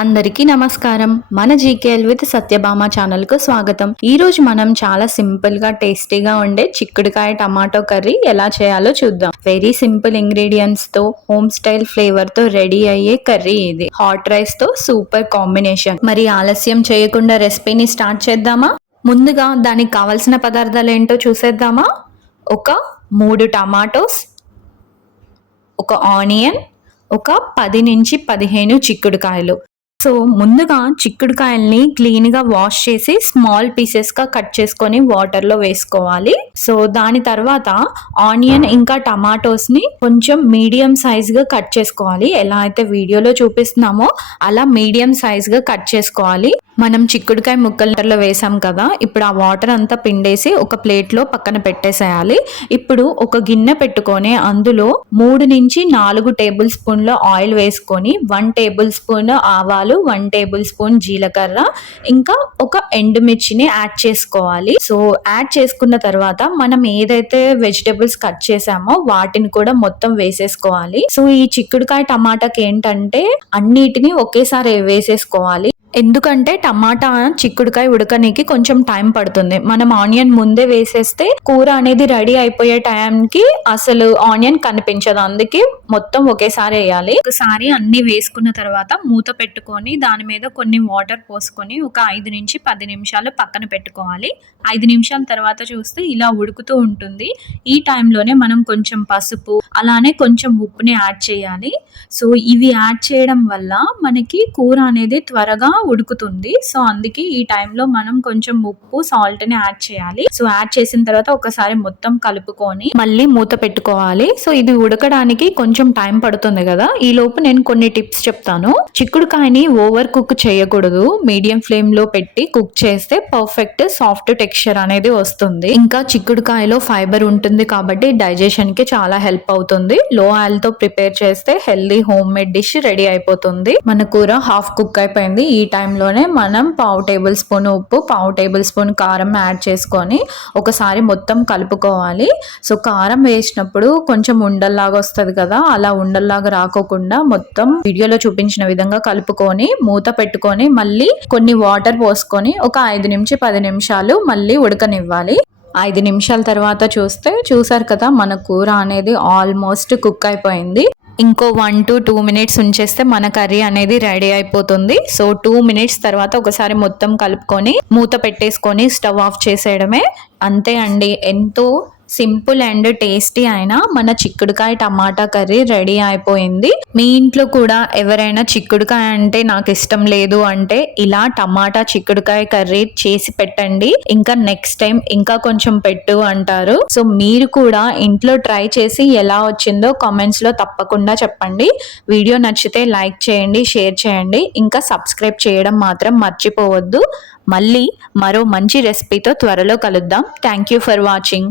అందరికీ నమస్కారం. మన జీకేఎల్ విత్ సత్యభామ ఛానల్ కు స్వాగతం. ఈ రోజు మనం చాలా సింపుల్ గా టేస్టీగా ఉండే చిక్కుడుకాయ టమాటో కర్రీ ఎలా చేయాలో చూద్దాం. వెరీ సింపుల్ ఇంగ్రీడియంట్స్ తో హోమ్ స్టైల్ ఫ్లేవర్ తో రెడీ అయ్యే కర్రీ ఇది. హాట్ రైస్ తో సూపర్ కాంబినేషన్. మరి ఆలస్యం చేయకుండా రెసిపీని స్టార్ట్ చేద్దామా? ముందుగా దానికి కావలసిన పదార్థాలు ఏంటో చూసేద్దామా? ఒక 3 టమాటోస్, ఒక ఆనియన్, ఒక 10 నుంచి 15 చిక్కుడుకాయలు. సో ముందుగా చిక్కుడుకాయల్ని క్లీన్గా వాష్ చేసి స్మాల్ పీసెస్గా కట్ చేసుకొని వాటర్లో వేసుకోవాలి. సో దాని తర్వాత ఆనియన్ ఇంకా టమాటోస్ని కొంచెం మీడియం సైజ్గా కట్ చేసుకోవాలి. ఎలా అయితే వీడియోలో చూపిస్తున్నామో అలా మీడియం సైజ్గా కట్ చేసుకోవాలి. మనం చిక్కుడుకాయ ముక్కల్లో వేసాం కదా, ఇప్పుడు ఆ వాటర్ అంతా పిండేసి ఒక ప్లేట్లో పక్కన పెట్టేసేయాలి. ఇప్పుడు ఒక గిన్నె పెట్టుకొని అందులో 3 నుంచి 4 టేబుల్ స్పూన్ల ఆయిల్ వేసుకొని 1 టేబుల్ స్పూన్ ఆవాలు, 1 టేబుల్ స్పూన్ జీలకర్ర, ఇంకా ఒక ఎండుమిర్చిని యాడ్ చేసుకోవాలి. సో యాడ్ చేసుకున్న తర్వాత మనం ఏదైతే వెజిటేబుల్స్ కట్ చేసామో వాటిని కూడా మొత్తం వేసేసుకోవాలి. సో ఈ చిక్కుడుకాయ టమాటాకి ఏంటంటే అన్నిటిని ఒకేసారి వేసేసుకోవాలి. ఎందుకంటే టమాటా చిక్కుడుకాయ ఉడకనికి కొంచెం టైం పడుతుంది. మనం ఆనియన్ ముందే వేసేస్తే కూర అనేది రెడీ అయిపోయే టైంకి అసలు ఆనియన్ కనిపించదు. అందుకే మొత్తం ఒకేసారి వేయాలి. ఒకసారి అన్ని వేసుకున్న తర్వాత మూత పెట్టుకొని దాని మీద కొన్ని వాటర్ పోసుకొని ఒక 5 నుంచి 10 నిమిషాలు పక్కన పెట్టుకోవాలి. 5 నిమిషాల తర్వాత చూస్తే ఇలా ఉడుకుతూ ఉంటుంది. ఈ టైంలోనే మనం కొంచెం పసుపు అలానే కొంచెం ఉప్పుని యాడ్ చేయాలి. సో ఇవి యాడ్ చేయడం వల్ల మనకి కూర అనేది త్వరగా ఉడుకుతుంది. సో అందుకే ఈ టైంలో మనం కొంచెం ఉప్పు, సాల్ట్ ని యాడ్ చేయాలి. సో యాడ్ చేసిన తర్వాత ఒకసారి మొత్తం కలుపుకొని మళ్ళీ మూత పెట్టుకోవాలి. సో ఇది ఉడకడానికి కొంచెం టైం పడుతుంది కదా, ఈ లోపు నేను కొన్ని టిప్స్ చెప్తాను. చిక్కుడుకాయని ఓవర్ కుక్ చేయకూడదు. మీడియం ఫ్లేమ్ లో పెట్టి కుక్ చేస్తే పర్ఫెక్ట్ సాఫ్ట్ టెక్స్చర్ అనేది వస్తుంది. ఇంకా చిక్కుడుకాయలో ఫైబర్ ఉంటుంది కాబట్టి డైజెషన్ కి చాలా హెల్ప్ అవుతుంది. లో ఆయిల్ తో ప్రిపేర్ చేస్తే healthy home made dish ready అయిపోతుంది. మన కూర హాఫ్ కుక్ అయిపోయింది. ఈ టైంలోనే మనం 1/2 టేబుల్ స్పూన్ ఉప్పు, 1/2 టేబుల్ స్పూన్ కారం యాడ్ చేసుకొని ఒకసారి మొత్తం కలుపుకోవాలి. సో కారం వేసినప్పుడు కొంచెం ఉండల్లాగా వస్తుంది కదా, అలా ఉండల్లాగా రాకోకుండా మొత్తం వీడియోలో చూపించిన విధంగా కలుపుకొని మూత పెట్టుకొని మళ్ళీ కొన్ని వాటర్ పోసుకొని ఒక 5 నుంచి 10 నిమిషాలు మళ్ళీ ఉడకనివ్వాలి. 5 నిమిషాల తర్వాత చూసారు కదా, మన కూర అనేది ఆల్మోస్ట్ కుక్ అయిపోయింది. ఇంకో 1 to 2 మినిట్స్ ఉంచేస్తే మన కర్రీ అనేది రెడీ అయిపోతుంది. సో 2 మినిట్స్ తర్వాత ఒకసారి మొత్తం కలుపుకొని మూత పెట్టేసుకొని స్టవ్ ఆఫ్ చేసేయడమే. అంతే అండి, ఎంతో సింపుల్ అండ్ టేస్టీ అయిన మన చిక్కుడుకాయ టమాటా కర్రీ రెడీ అయిపోయింది. మీ ఇంట్లో కూడా ఎవరైనా చిక్కుడుకాయ అంటే నాకు ఇష్టం లేదు అంటే ఇలా టమాటా చిక్కుడుకాయ కర్రీ చేసి పెట్టండి. ఇంకా నెక్స్ట్ టైం ఇంకా కొంచెం పెట్టు అంటారు. సో మీరు కూడా ఇంట్లో ట్రై చేసి ఎలా వచ్చిందో కామెంట్స్ లో తప్పకుండా చెప్పండి. వీడియో నచ్చితే లైక్ చేయండి, షేర్ చేయండి, ఇంకా సబ్స్క్రైబ్ చేయడం మాత్రం మర్చిపోవద్దు. మళ్ళీ మరో మంచి రెసిపీతో త్వరలో కలుద్దాం. Thank you for watching.